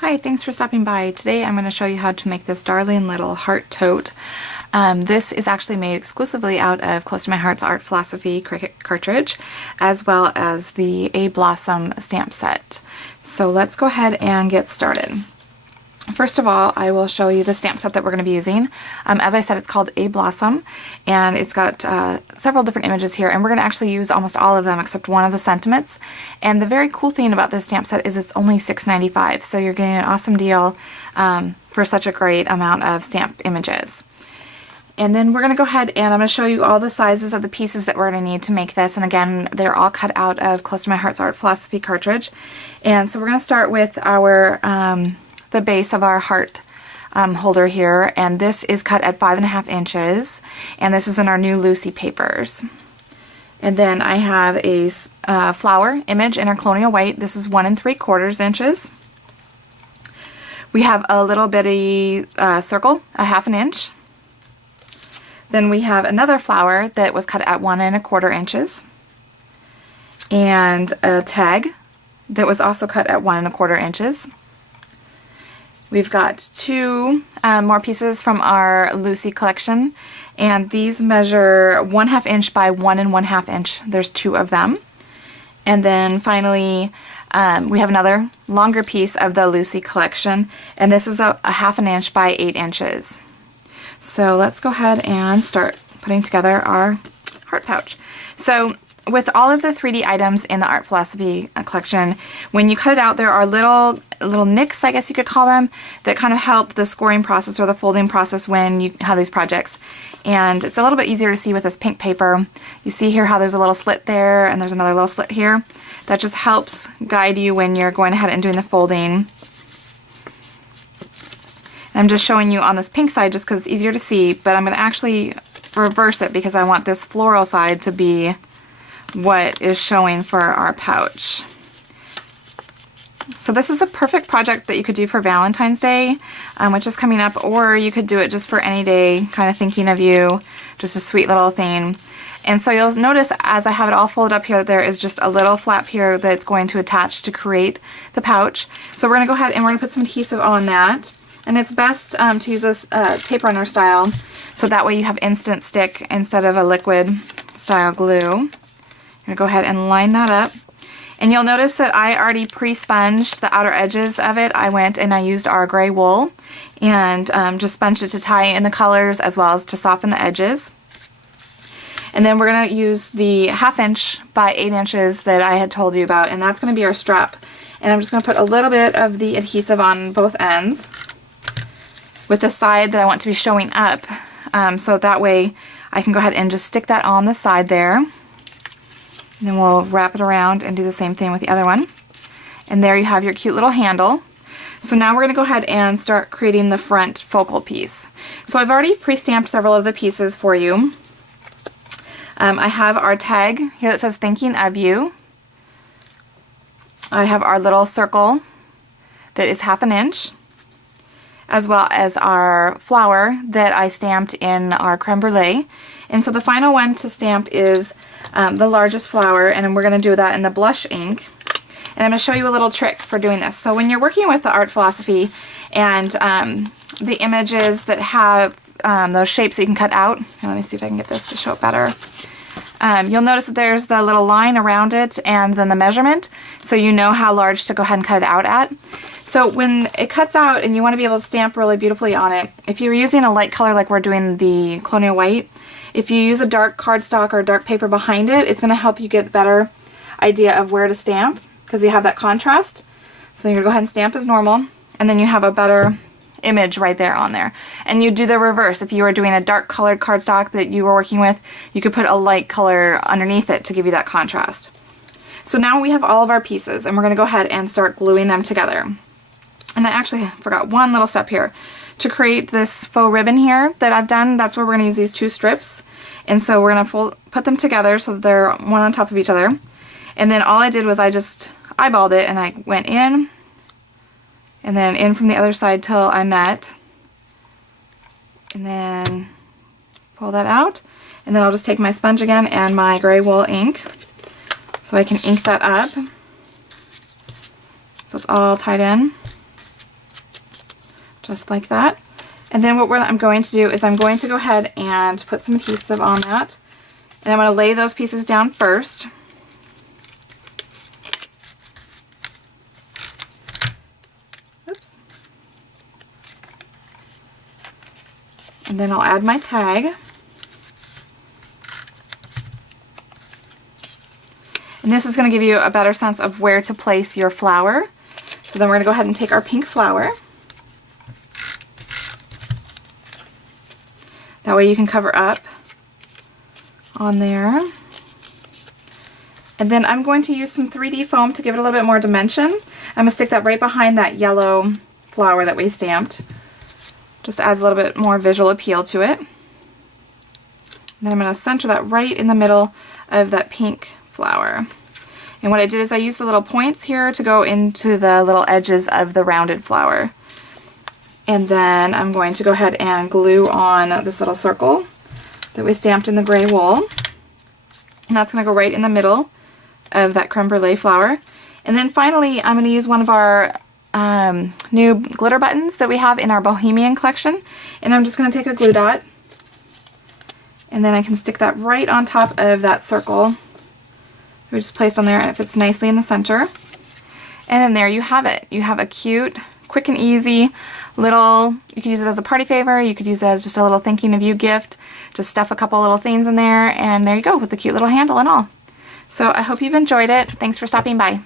Hi, thanks for stopping by. Today I'm going to show you how to make this darling little heart tote. This is actually made exclusively out of Close to My Heart's Art Philosophy Cricut cartridge, as well as the A Blossom stamp set. So let's go ahead and get started. First of all, I will show you the stamp set that we're going to be using. As I said, it's called A Blossom, and it's got several different images here, and we're going to actually use almost all of them except one of the sentiments. And the very cool thing about this stamp set is it's only $6.95, so you're getting an awesome deal for such a great amount of stamp images. And then we're going to go ahead and I'm going to show you all the sizes of the pieces that we're going to need to make this. And again, they're all cut out of Close to My Heart's Art Philosophy cartridge. And so we're going to start with our the base of our heart holder here, and this is cut at 5.5 inches, and this is in our new Lucy papers. And then I have a flower image in our Colonial White. This is 1 3/4 inches. We have a little bitty circle, a 1/2 inch. Then we have another flower that was cut at 1 1/4 inches, and a tag that was also cut at 1 1/4 inches. We've got two more pieces from our Lucy collection, and these measure 1/2 inch by 1 1/2 inch. There's two of them. And then finally, we have another longer piece of the Lucy collection, and this is a 1/2 inch by 8 inches. So let's go ahead and start putting together our heart pouch. So with all of the 3D items in the Art Philosophy collection, when you cut it out, there are little nicks, I guess you could call them, that kind of help the scoring process or the folding process when you have these projects. And it's a little bit easier to see with this pink paper. You see here how there's a little slit there, and there's another little slit here. That just helps guide you when you're going ahead and doing the folding. And I'm just showing you on this pink side just because it's easier to see, but I'm going to actually reverse it because I want this floral side to be what is showing for our pouch. So this is a perfect project that you could do for Valentine's Day, which is coming up, or you could do it just for any day, kind of thinking of you, just a sweet little thing. And so you'll notice as I have it all folded up here, there is just a little flap here that's going to attach to create the pouch. So we're going to go ahead and we're going to put some adhesive on that. And it's best to use this tape runner style, so that way you have instant stick instead of a liquid style glue. I'm going to go ahead and line that up. And you'll notice that I already pre-sponged the outer edges of it. I went and I used our gray wool and just sponged it to tie in the colors as well as to soften the edges. And then we're going to use the 1/2 inch by 8 inches that I had told you about, and that's going to be our strap. And I'm just going to put a little bit of the adhesive on both ends with the side that I want to be showing up, so that way I can go ahead and just stick that on the side there. And then we'll wrap it around and do the same thing with the other one. And there you have your cute little handle. So now we're going to go ahead and start creating the front focal piece. So I've already pre-stamped several of the pieces for you. I have our tag here that says thinking of you. I have our little circle that is 1/2 inch, as well as our flower that I stamped in our creme brulee. And so the final one to stamp is the largest flower, and we're going to do that in the blush ink. And I'm going to show you a little trick for doing this. So when you're working with the Art Philosophy and the images that have those shapes that you can cut out, here, let me see if I can get this to show it better. You'll notice that there's the little line around it and then the measurement, so you know how large to go ahead and cut it out at. So when it cuts out and you want to be able to stamp really beautifully on it, if you're using a light color like we're doing the Colonial White, if you use a dark cardstock or dark paper behind it, it's going to help you get a better idea of where to stamp because you have that contrast. So you're going to go ahead and stamp as normal, and then you have a better image right there on there. And you do the reverse. If you were doing a dark colored cardstock that you were working with, you could put a light color underneath it to give you that contrast. So now we have all of our pieces, and we're going to go ahead and start gluing them together. And I actually forgot one little step here. To create this faux ribbon here that I've done, that's where we're going to use these two strips. And so we're going to put them together so that they're one on top of each other. And then all I did was I just eyeballed it, and I went in and then in from the other side till I met. And then pull that out. And then I'll just take my sponge again and my gray wool ink so I can ink that up so it's all tied in. just like that. And then what I'm going to do is I'm going to go ahead and put some adhesive on that. And I'm going to lay those pieces down first. Oops. And then I'll add my tag. And this is going to give you a better sense of where to place your flower. So then we're going to go ahead and take our pink flower. That way you can cover up on there. And then I'm going to use some 3D foam to give it a little bit more dimension. I'm going to stick that right behind that yellow flower that we stamped. Just adds a little bit more visual appeal to it. And then I'm going to center that right in the middle of that pink flower. And what I did is I used the little points here to go into the little edges of the rounded flower. And then I'm going to go ahead and glue on this little circle that we stamped in the gray wool. And that's going to go right in the middle of that creme brulee flower. And then finally I'm going to use one of our new glitter buttons that we have in our Bohemian collection. And I'm just going to take a glue dot. And then I can stick that right on top of that circle we just placed on there, and it fits nicely in the center. And then there you have it. You have a cute, quick and easy little, you could use it as a party favor, you could use it as just a little thinking of you gift, just stuff a couple little things in there, and there you go with the cute little handle and all. So I hope you've enjoyed it. Thanks for stopping by.